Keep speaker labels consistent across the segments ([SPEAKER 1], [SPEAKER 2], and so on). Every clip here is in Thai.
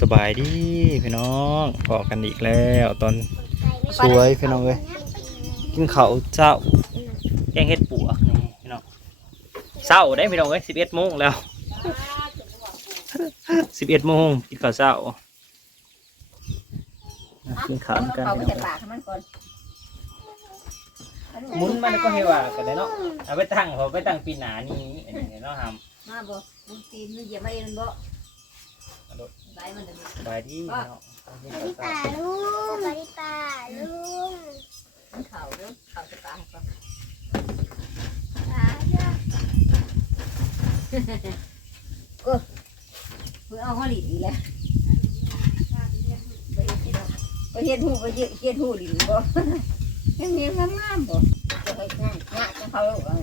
[SPEAKER 1] สบายดีพี่น้องพอกันอีกแล้วตอนสวยพี่น้องเอ้ยกินข้าวเจ้าแกงเห็ดปวกนี่พี่น้องเช้าได้พี่น้องเอ้ยสิบเอ็ดโมงแล้วสิบเอ็ดโมงกินข้าวเช้ากินข้าวกัน
[SPEAKER 2] เขา
[SPEAKER 1] พี่
[SPEAKER 2] ไป
[SPEAKER 1] น้อง
[SPEAKER 2] แต่ปากให้มันก่อน
[SPEAKER 1] หมุนมันก็ให้ว่ากันเลยเนาะเอาไปตั้งเขาไปตั้งปีหนานี่อันนี้เนาะฮาม
[SPEAKER 2] มาบ่มึงตีนมึงเหยียบมาเองบ่ไหลมันจะ
[SPEAKER 1] สบายดีพี่น้องกิน
[SPEAKER 3] บ
[SPEAKER 1] ข้าว
[SPEAKER 3] ริ
[SPEAKER 1] เช้า
[SPEAKER 3] ตาลุงบริตาลุง
[SPEAKER 2] มันเข่าเด้อเข่าจะปากก่อน
[SPEAKER 3] ตาเยอะ
[SPEAKER 2] เพื่อเอาข้อหลีดอีกแล้วไปเฮ็ดหูไปเฮ็ดเฮ็ดหูหลีดบ่ยังมีงามๆบ่จะไปง่ายง่ายจะเขาลูกเอา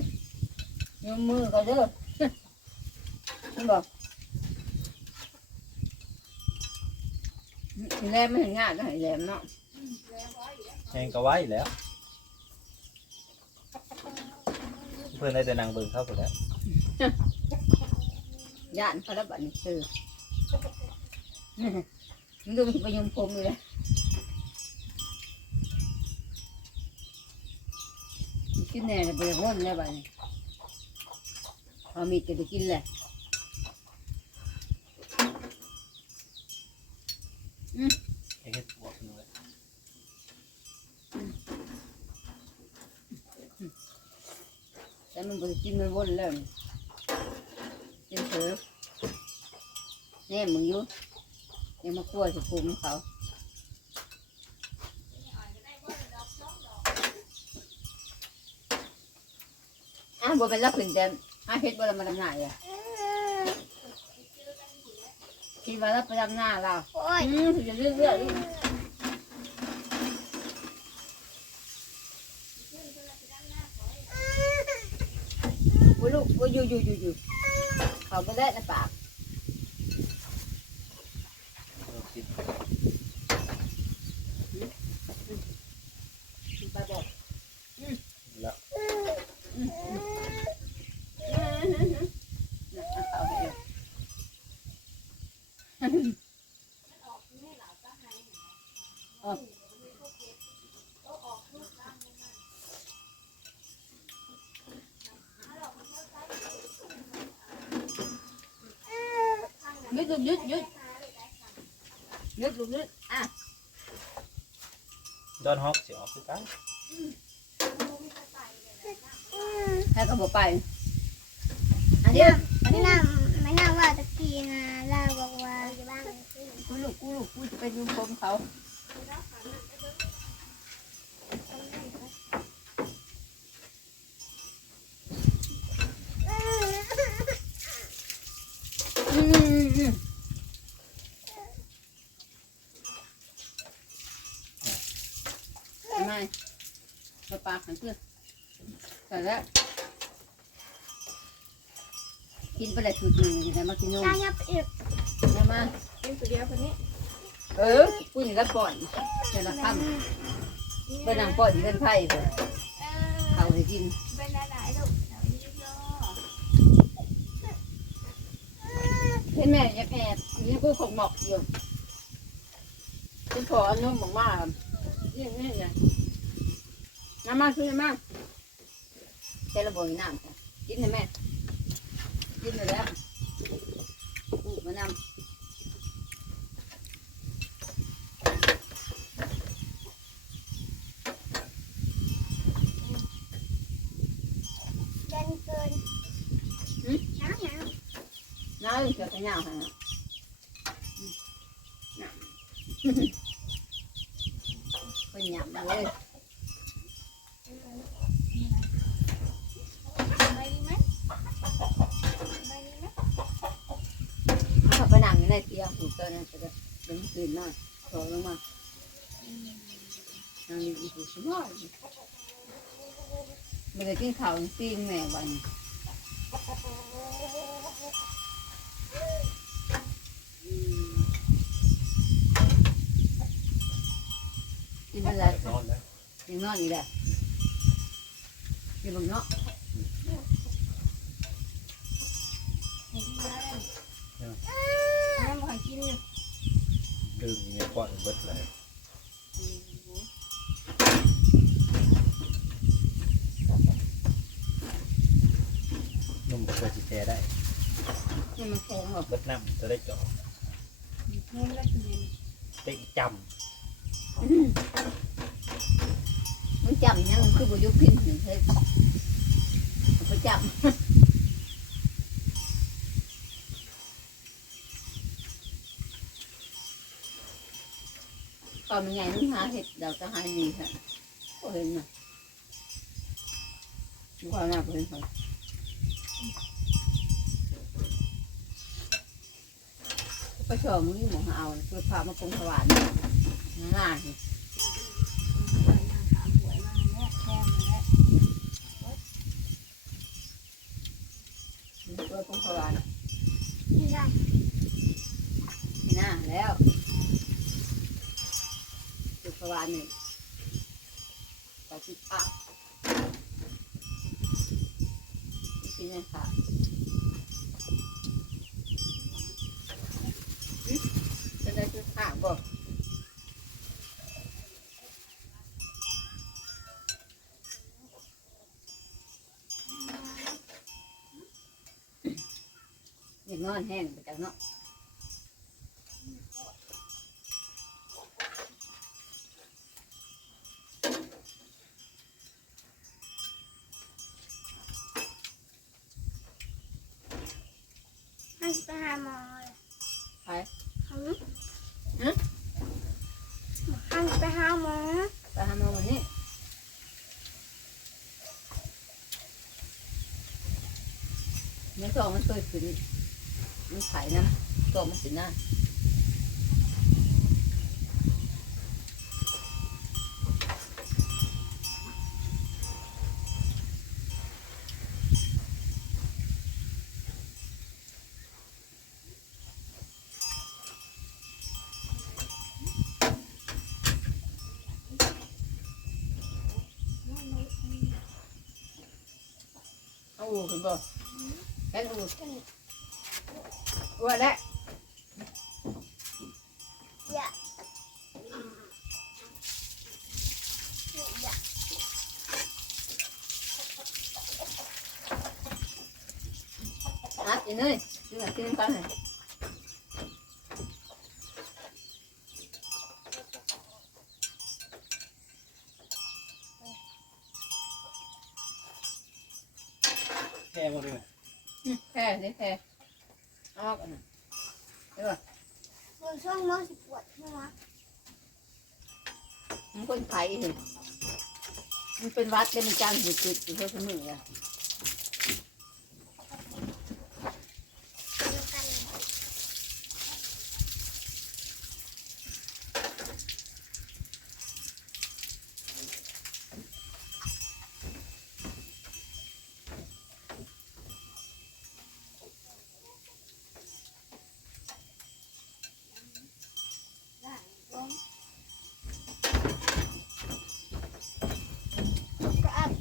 [SPEAKER 2] ยมือก็เด้อมันบอก แลมไม่เห็นง่ายก็ให้แลมเนาะ
[SPEAKER 1] แหงก็ไว้แล้ว เพื่อนได้แต่นางเบิ่งเข้าไปแล้ว
[SPEAKER 2] ย่านเขาแล้วบัดนี้คือมันดูมันไปยมพรมเลยกินแน่เลยไปร่นแล้วบัดนี้เอามีดก็จะกินแหละ
[SPEAKER 1] แกงเห็ดปวกนี่เลย
[SPEAKER 2] แต่มันไปกินมันวนแล้วนี่กินเถอะแน่มึงอยู่ยังมาคั่วจะปรุงเขาอ้าวบ่เป็นลักขึ้นแต่อาเฮ็ดบ่ละมาดำหน้าเลย คิดว่าเราไปดำหน้าเรา
[SPEAKER 3] โอ้ย
[SPEAKER 2] อืมจะเรื่อยเรื่อยวุ้ยลูกวุ้ยอยู่อยู่อยู่อยู่เขาไปได้ในปาก
[SPEAKER 1] เรากิน
[SPEAKER 2] ไปบอก
[SPEAKER 1] แล้ว
[SPEAKER 2] เอาไปเลย ยึดลูกยึดยึดยึดลูกยึดอะ
[SPEAKER 1] ดอนฮอกเสียออกคือกัน
[SPEAKER 2] ให้เขาบอกไปอันนี้
[SPEAKER 3] ไม่น่าไม่น่าว่าตะกี้นะเราบอกว่าอยู่บ้าน
[SPEAKER 2] กูลูกกูลูกกูจะไปดูผมเขา อืมอืมทำไมไปปากหันเพื่อนแต่แล้วกินไปเลยชุดหนึ่งแต่มากินนม
[SPEAKER 3] ตายับอีก
[SPEAKER 2] มามา
[SPEAKER 3] เป็นตัวเดียวคนนี้
[SPEAKER 2] เออกูนี่ละป่อนเดี๋ยวละค่ำไปนั่งป่อนอยู่กันไพ่เถอะเขาให้กิน
[SPEAKER 3] เป็นหลายๆลูก
[SPEAKER 2] เห็นแม่ยากแอบนี่กูของหมอกอยู่ฉันขอเอานมบอกว่านี่นี่ไงน้ำมาซื้อมาแต่ละบ่อยน้ำกินนะแม่กินไปแล้วอู้มานำ
[SPEAKER 3] เดินเกินน้ำหนาว
[SPEAKER 2] น้า เสือขยาวฮะเป็นหยำเลย
[SPEAKER 3] ไปดีไหมไปดีไหม
[SPEAKER 2] เขาไปนั่งในเตียงถูกเกินจะได้เป็นคืนมากโถลงมานั่งอยู่ที่สบายไม่ได้กินข้าวปิ้งแม่วันกินอะไร
[SPEAKER 1] นอนแล้ว
[SPEAKER 2] ยังนอนอยู่แหละกินบังเนาะ
[SPEAKER 3] น้ำหอยกินอยู่
[SPEAKER 1] ดื่มเนี่ยก่อนเบิดเลยนุ่มก็เคยสิแพ้ได้
[SPEAKER 2] นี่มันแข็งหรอก
[SPEAKER 1] เบิดน้ำจะได้เจาะ
[SPEAKER 2] นี่แล้วกิน
[SPEAKER 1] เต็งจ
[SPEAKER 2] มันจำยังคือบุยุพินถึงเฮ้ยมันจำตอนมันใหญ่มันหาเห็ดเดาจะหาดีค่ะก็เห็นนะดูความน่าเป็นคนไปชมนี่หมูเอาเพื่อพามาปรุงสวรรค์ง่าย เพื่อปรุงสวรรค์
[SPEAKER 3] นี่ได้
[SPEAKER 2] นี่นะแล้วปรุงสวรรค์นี่ไปที่ปากนี่นะค่ะจะได้ชุดข้างบ่ อย่าง นอนแห้งไปจากเนาะ
[SPEAKER 3] ให้ไปหาหมอเลย
[SPEAKER 2] ไป
[SPEAKER 3] หืมให้ไปหาหมอ
[SPEAKER 2] ไปหาหมอวันนี้เนื้อทองมันเคยขึ้น มันไข่นะตัวมันสินหน้าเอาอูขึ้นบ่แค่อู ว่าแล้ว
[SPEAKER 3] อย่าอย่า
[SPEAKER 2] อัดอีนี่นี่แหละกินกันเลยำ
[SPEAKER 1] แพ้หมดเลย
[SPEAKER 2] แค่นี่แค่เอาออกอันนั้น
[SPEAKER 3] ปวด ช่วงน้องสิปวดหัว
[SPEAKER 2] มันคนไผ่เห็นมันเป็นวัดเป็นจานทร์จุดอยู่เท่ามืออะ
[SPEAKER 3] เดียวกัน ก็อัด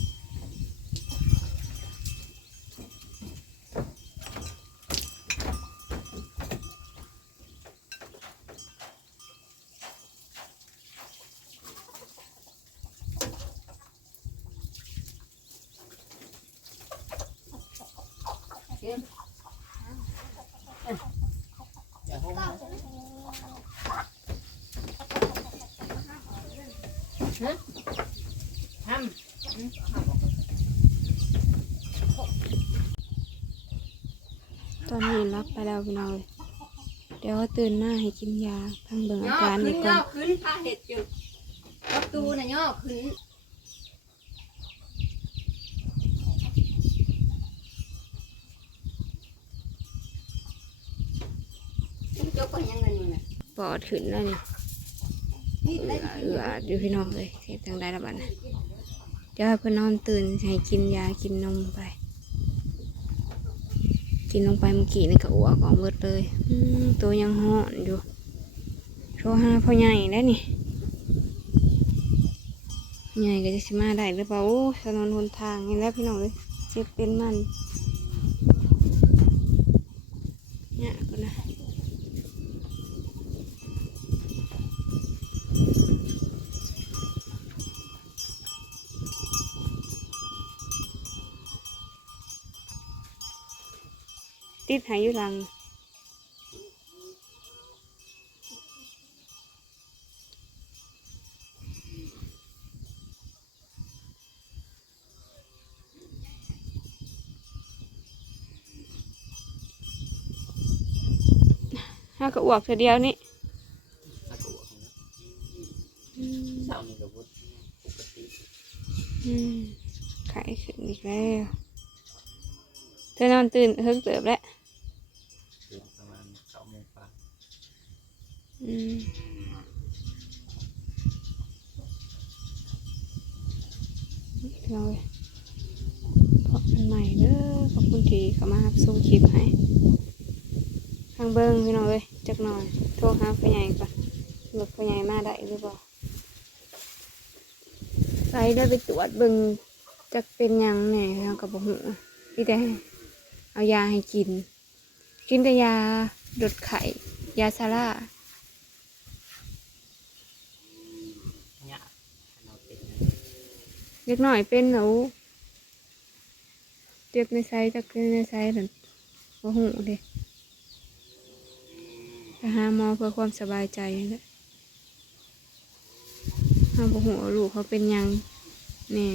[SPEAKER 2] กิน
[SPEAKER 1] อย่าห้อง
[SPEAKER 3] ก็
[SPEAKER 2] ทำ
[SPEAKER 4] ตอนนี้รับไปแล้วพี่น้องเลยเดี๋ยวตื่นมาให้กินยาพังเบิ่งอา
[SPEAKER 2] ย่อ
[SPEAKER 4] การ
[SPEAKER 2] ขึ้
[SPEAKER 4] ดี
[SPEAKER 2] น
[SPEAKER 4] ก่
[SPEAKER 2] ย่
[SPEAKER 4] อ
[SPEAKER 2] อนขึ้นพาเห็ดอยู่ประตูน่ะย่อขึ้นมันจบกันยังไงนี่น่ะ
[SPEAKER 4] ปอดขึ้นแล้วนี่
[SPEAKER 2] นี่
[SPEAKER 4] เอื
[SPEAKER 2] ได้
[SPEAKER 4] ออยู่พี่น้องเลยเฮ็ดจังไดละบัดนะเดี๋ยวให้เพิ่นนอนตื่นให้กินยากินนมไป กินลงไปเมื่อกี้นี่ก็อ้วกออกหมดเลยตัวยังห่อนอยู่โทรหาพ่อใหญ่ได้นี่ใหญ่ก็จะสิมาได้หรือเปล่าโอ้ถนนหนทางนี่แหล้วพี่น้องเลยเจ็บเป็นมันเนี่ยก็นะ ติดหายอยู่หลัง ห้าก็อวกเธอเดียวนี่
[SPEAKER 1] ถ้าตัวของนะ
[SPEAKER 4] อืม
[SPEAKER 1] เช้านี้ก็วุฒิปกติ
[SPEAKER 4] อืมไข่ขึ้นอีกแล้ว เธอนอนตื่นเฮิงเติบแล้ว อืมพี่น้องเอ้ยพบกันใหม่เด้อขอบคุณที่เข้ามารับชมคลิปให้ทางเบิ้งพี่น้องเอ้ยจักหน่อยโทรหาพ่อใหญ่ก่อนรถพ่อใหญ่มาได้หรือเปล่าไปได้ไปตรวจเบิ่งจักเป็นยังแหน่ทางกับหูพี่ได้เอายาให้กิน กินแต่ยาลดไข้ยาซาร่า
[SPEAKER 1] เนี่ยเราเป็น
[SPEAKER 4] เล็กหน่อยเป็นหนูเจ็บในไซส์จากเป็นในไซส์นั่นโอ้โหเดิไปหาหมอเพื่อความสบายใจนี่แหละหาโอ้โหลูกเขาเป็นยังนี่